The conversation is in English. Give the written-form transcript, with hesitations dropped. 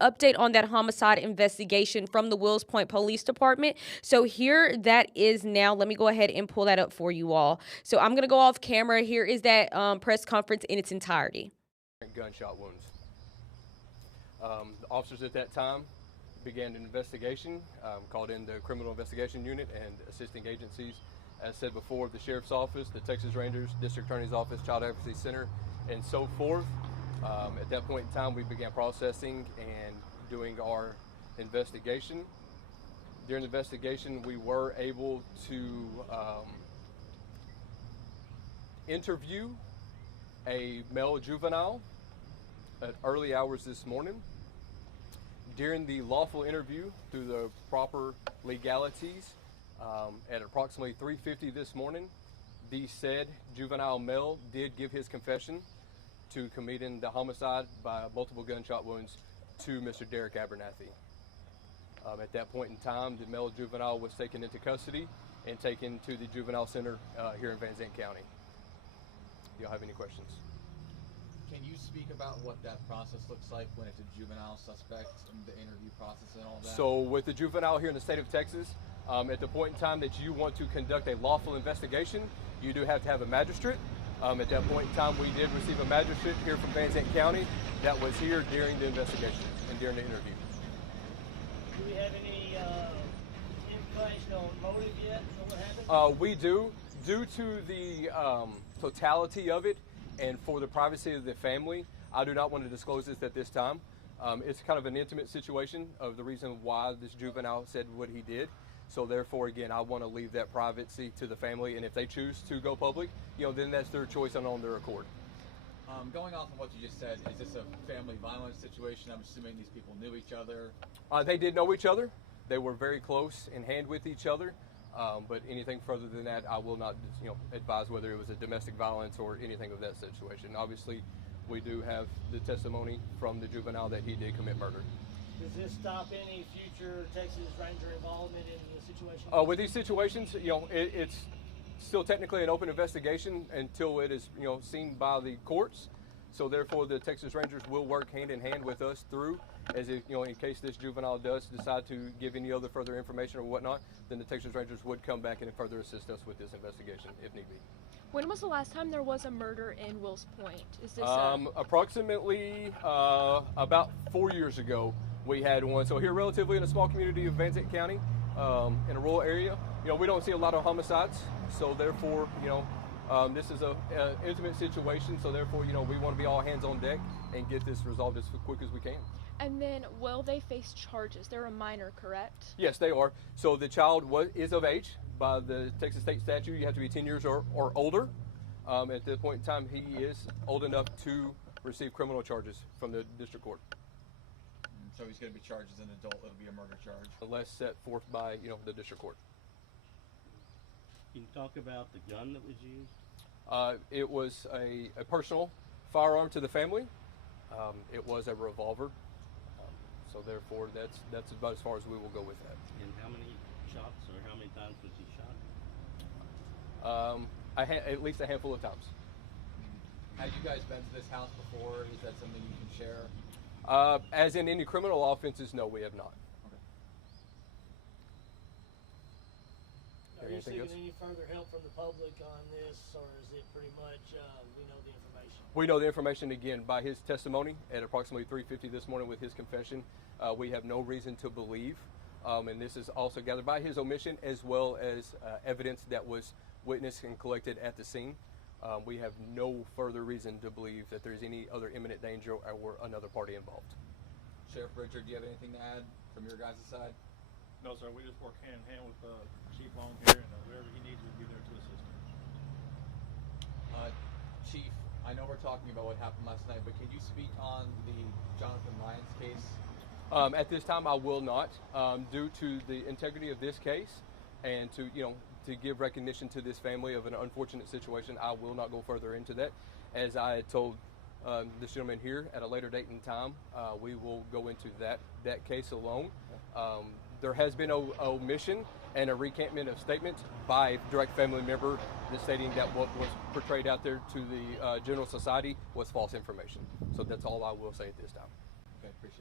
Update on that homicide investigation from the Wills Point Police Department. So here that is now. Let me go ahead and pull that up for you all. So I'm going to go off camera. Here is that press conference in its entirety. Gunshot wounds. The officers at that time began an investigation, called in the Criminal Investigation Unit and assisting agencies. As said before, the Sheriff's Office, the Texas Rangers, District Attorney's Office, Child Advocacy Center, and so forth. At that point in time, we began processing and doing our investigation. During the investigation, we were able to interview a male juvenile at early hours this morning. During the lawful interview, through the proper legalities, at approximately 3:50 this morning, the said juvenile male did give his confession to committing the homicide by multiple gunshot wounds to Mr. Derek Abernathy. At that point in time, the male juvenile was taken into custody and taken to the juvenile center here in Van Zandt County. Do y'all have any questions? Can you speak about what that process looks like when it's a juvenile suspect and the interview process and all that? So with the juvenile here in the state of Texas, at the point in time that you want to conduct a lawful investigation, you do have to have a magistrate. At that point in time, we did receive a magistrate here from Van Zandt County that was here during the investigation and during the interview. Do we have any information on motive yet or what happened? We do. Due to the totality of it and for the privacy of the family, I do not want to disclose this at this time. It's kind of an intimate situation of the reason why this juvenile said what he did. So therefore, again, I want to leave that privacy to the family, and if they choose to go public, then that's their choice and on their accord. Going off of what you just said, is this a family violence situation? I'm assuming these people knew each other. They did know each other. They were very close in hand with each other. But anything further than that, I will not, advise whether it was a domestic violence or anything of that situation. Obviously, we do have the testimony from the juvenile that he did commit murder. Does this stop any future Texas Ranger involvement in the situation? With these situations, it's still technically an open investigation until it is, seen by the courts. So therefore, the Texas Rangers will work hand in hand with us through, as if, in case this juvenile does decide to give any other further information or whatnot, then the Texas Rangers would come back and further assist us with this investigation if need be. When was the last time there was a murder in Wills Point? Is this approximately about 4 years ago, we had one. So here, relatively in a small community of Van Zandt County, in a rural area, we don't see a lot of homicides. So therefore, this is an intimate situation. So therefore, we want to be all hands on deck and get this resolved as quick as we can. And then, will they face charges? They're a minor, correct? Yes, they are. So the child is of age. By the Texas state statute, you have to be 10 years or older. At this point in time, he is old enough to receive criminal charges from the district court. So he's going to be charged as an adult. It'll be a murder charge. Unless set forth by, the district court. Can you talk about the gun that was used? It was a personal firearm to the family. It was a revolver. So therefore, that's about as far as we will go with that. And how many shots or how many times was he shot? At least a handful of times. Have you guys been to this house before? Is that something you can share? As in any criminal offenses, no, we have not. Are you seeking any further help from the public on this, or is it pretty much we know the information? We know the information, again, by his testimony at approximately 3:50 this morning with his confession. We have no reason to believe, and this is also gathered by his omission as well as evidence that was witnessed and collected at the scene. We have no further reason to believe that there's any other imminent danger or another party involved. Sheriff Richard, do you have anything to add from your guys' side? No, sir. We just work hand in hand with Chief Long here, and whatever he needs, we'll be there to assist him. Chief, I know we're talking about what happened last night, but can you speak on the Jonathan Lyons case? At this time, I will not, due to the integrity of this case, and to give recognition to this family of an unfortunate situation. I will not go further into that. As I had told this gentleman here, at a later date and time, we will go into that case alone. There has been an omission and a recantment of statements by a direct family member stating that what was portrayed out there to the general society was false information. So that's all I will say at this time. Okay, appreciate it.